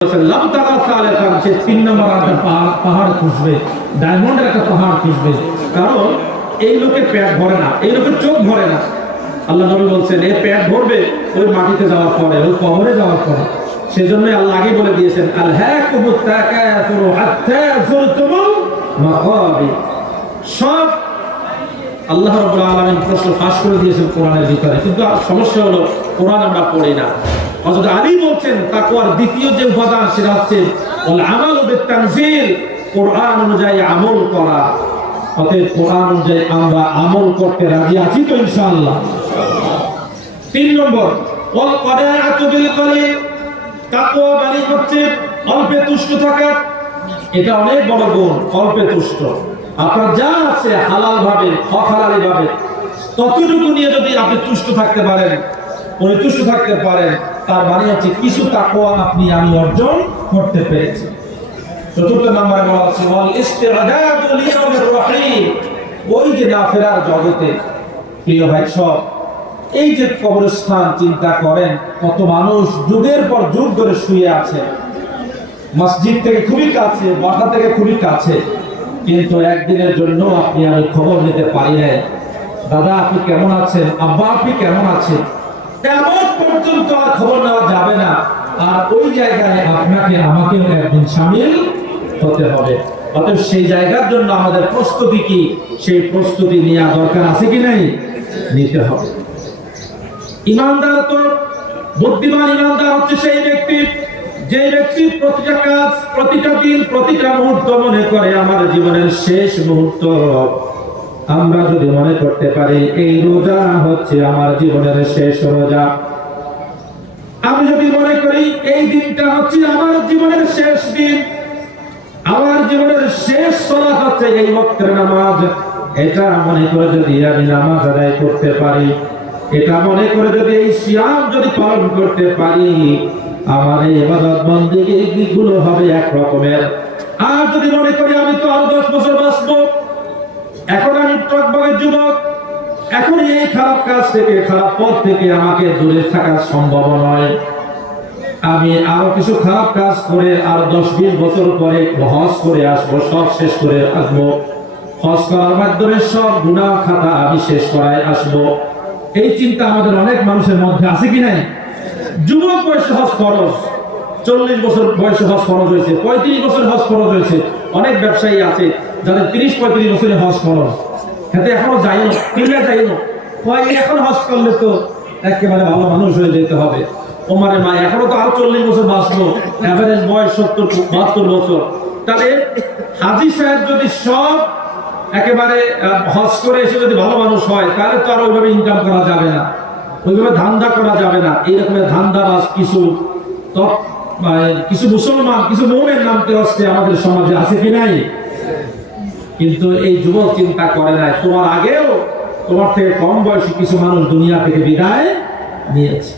সে 3 নম্বর পাহাড় খুঁজবে, ডায়মন্ডের একটা পাহাড় খুঁজবে, কারণ এই লোকের পেট ভরে না, এই লোকের চোখ ভরে না। আল্লাহ নবী বলছেন এর পেট ভরবে ওই মাটিতে যাওয়ার পরে, ওই কবরে যাওয়ার পরে। সেজন্য আল্লাহ আগে বলে দিয়েছেন আলহাকুমুত তাকাসুর হাত্তা যুরতুমুল মাকাবির। সব আল্লাহ রাব্বুল আলামিন প্রশ্ন ফাঁস করে দিয়েছেন কোরআনের ভিতরে, কিন্তু সমস্যা হলো কোরআন আমরা পড়ি না। হযরত আলী বলছেন তাকওয়ার দ্বিতীয় যে উপাদান সেটা হচ্ছে ওয়াল আমালু বিত-তানজিল, কোরআন অনুযায়ী আমল করা। অতএব কোরআন অনুযায়ী আমরা আমল করতে রাজি আছি তো ইনশাআল্লাহ। 3 নম্বর ওয়াল কনাআতু বিল কলিল, তাকওয়া মানে হচ্ছে অল্পে তুষ্ট থাকা। এটা অনেক বড় গুণ, অল্পে তুষ্ট। আপনার যা আছে হালাল ভাবে, হলালি ভাবে, ততটুকু নিয়ে যদি আপনি তুষ্ট থাকতে পারেন, পরিতুষ্ট থাকতে পারেন, তার মানে হচ্ছে কিছু তাকওয়া আপনি আমি অর্জন করতে পেরেছি। 4 নম্বরে বলা হচ্ছে ওয়াল ইস্তিআদাদু লিয়াউমির রহিম, ওই যে নাফেরার জগতে প্রিয় ভাই সব এই যে কবরস্থান চিন্তা করেন, কত মানুষ যুগের পর যুগ ধরে শুয়ে আছে, মসজিদ থেকে খুবই কাছে, বাসা থেকে খুবই কাছে, কিন্তু একদিনের জন্য আপনি আমি খবর নিতে পারি না। দাদা আপনি কেমন আছেন, আব্বা আপনি কেমন আছেন, তেমন পর্যন্ত আর খবর নেওয়া যাবে না। আর ওই জায়গায় আপনাকে আমাকেও একদিন শামিল হতে হবে। অতএব সেই জায়গার জন্য আমাদের প্রস্তুতি কি, সেই প্রস্তুতি নেওয়া দরকার আছে কি নাই, নিতে হবে। ইমানদার তো বুদ্ধিমান ইমানদার হচ্ছে সেই ব্যক্তি যে ব্যক্তি প্রতিটা কাজ, প্রতিটা দিন, প্রতিটা মুহূর্ত মনে করে আমার জীবনের শেষ মুহূর্ত। আমরা যদি মনে করতে পারি এই রোজা হচ্ছে আমার জীবনের শেষ রোজা, আমি যদি মনে করি এই দিনটা হচ্ছে আমার জীবনের শেষ দিন, আমার জীবনের শেষ সালাত হচ্ছে এই ওয়াক্তের নামাজ, এটা মনে করে যদি আমি নামাজ আদায় করতে পারি, এটা মনে করে যদি এই সিয়াম যদি পালন করতে পারি, আমার এই ইবাদত বন্দেগী গুলো হবে এক রকমের। আর যদি মনে করি আমি তো আরো 10 বছর বাঁচবো, এখন আমি টকবগের যুবক, এখন এই খারাপ কাজ থেকে, খারাপ পথ থেকে আমাকে দূরে থাকা সম্ভব নয়, আমি আরো কিছু খারাপ কাজ করে আর 10-20 বছর পরে হজ করে আসবো, সব শেষ করে আসবো, হজ করার মাধ্যমে সব গুনাহ খাতা আমি শেষ করায় আসবো। এই চিন্তা আমাদের অনেক মানুষের মধ্যে আছে কি নাই? যুবক বয়সে হজ ফরজ, 40 বছর বয়সে হজ ফরজ হয়েছে, 35 বছর হজ ফরজ হয়েছে। অনেক ব্যবসায়ী আছে যাদের 30-35 বছরে হজ ফরজ, হাতে এখনো যাই না, কিনলে যাই না, এখন হজ করলে তো একেবারে ভালো মানুষ হয়ে যেতে হবে। ওমারে মা এখনো তো আরো 40 বছর বাঁচবো, এভারেজ বয়স 70-72 বছর। তাহলে হাজী সাহেব যদি সব একেবারে হজ করে এসে যদি ভালো মানুষ হয়, তাহলে তো আর ওইভাবে ইনকাম করা যাবে না, ওইভাবে ধান্দা করা যাবে না। এই রকমের ধান্দাবাজ কিছু মুসলমান, কিছু মুমিন নামতে আসছে আমাদের সমাজে আছে কি নাই? কিন্তু এই যুবক চিন্তা করে নাই, তোমার আগেও তোমার থেকে কম বয়সী কিছু মানুষ দুনিয়া থেকে বিদায় নিয়েছে।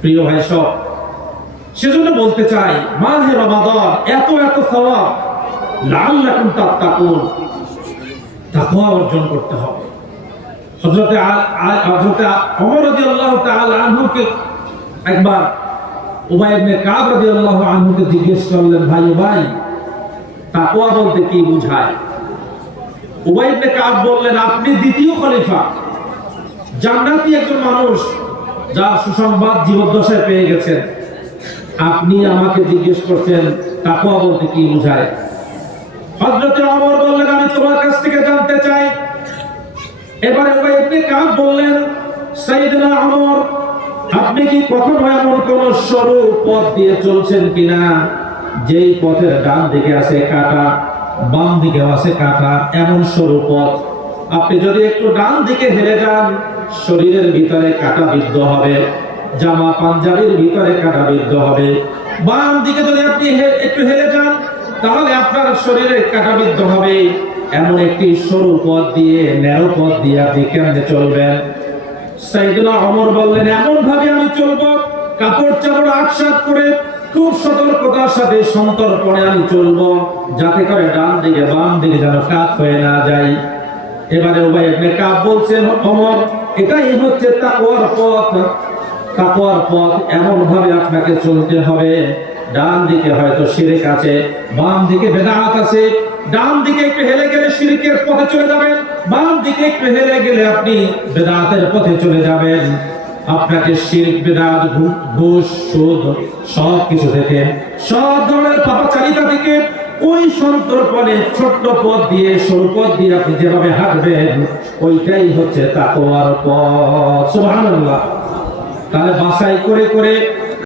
প্রিয় ভাই সব, সেজন্য বলতে চাই মাহে রমাদান এত এত সওয়াব, লাআল্লাকুম তাত্তাকুন, তাকওয়া অর্জন করতে হবে। হযরতে ওমর রাদিয়াল্লাহু তাআলা আনহুকে একবার উবাই ইবনে কাব রাদিয়াল্লাহু আনহুকে জিজ্ঞেস করলেন, ভাই তাকওয়া বলতে কি বোঝায়? উবাই ইবনে কাব বললেন, আপনি দ্বিতীয় খলিফা, জান্নাতি একজন মানুষ যার সুসংবাদ জীবদ্দশায় পেয়ে গেছেন, আপনি আমাকে জিজ্ঞেস করছেন তাকওয়া বলতে কি বোঝায়? হযরতে ওমর বললেন, আমি তোমার কাছ থেকে জানতে চাই। এবারে উবাই ইবনে কাব বললেন, সাইয়েদনা ওমর, আপনি কি কখনো এমন কোন সরু পথ দিয়ে চলছেন কিনা যেই পথের ডান দিকে আছে কাঁটা, বাম দিকে আছে কাঁটা, এমন সরু পথ? আপনি যদি একটু ডান দিকে হেলে যান, শরীরের ভিতরে কাঁটা বিদ্ধ হবে, জামা পাঞ্জাবির ভিতরে কাঁটা বিদ্ধ হবে। বাম দিকে যদি আপনি একটু হেলে যান, তাহলে আপনার শরীরে কাঁটা বিদ্ধ হবে। এমন একটি সরু পথ দিয়ে, ন্যারো পথ দিয়ে আপনি কেমনে চলবেন? সাইয়েদনা ওমর বললেন, এমন ভাবে আমি চলবো, কাপড় চাপড় আটসাৎ করে খুব সতর্কতার সাথে সন্তর্পণে আমি চলবো, যাতে করে ডান দিকে বাম দিকে যেন কাত হয়ে না যায়। এবারে উবাই ইবনে কাব বলছেন, ওমর এটাই হচ্ছে তাকওয়ার পথ। তাকওয়ার পথ এমন ভাবে আপনাকে চলতে হবে, ডান দিকে হয়তো শিরক আছে, বাম দিকে বেদাত আছে। ডান দিকে একটু হেলে গেলে শিরকের পথে চলে যাবেন, বাম দিকে একটু হেলে গেলে আপনি বেদাতের পথে চলে যাবেন। আপনাকে শিরক, বেদাত, ঘুষ, সুদ সব কিছু থেকে, সব ধরনের পাপাচারিতা থেকে ওই সন্তর্পণে ছোট্ট পথ দিয়ে, সরু পথ দিয়ে আপনি যেভাবে হাঁটবেন, ওইটাই হচ্ছে তাকওয়ার পথ। সুবহানাল্লাহ। তাহলে বাছাই করে করে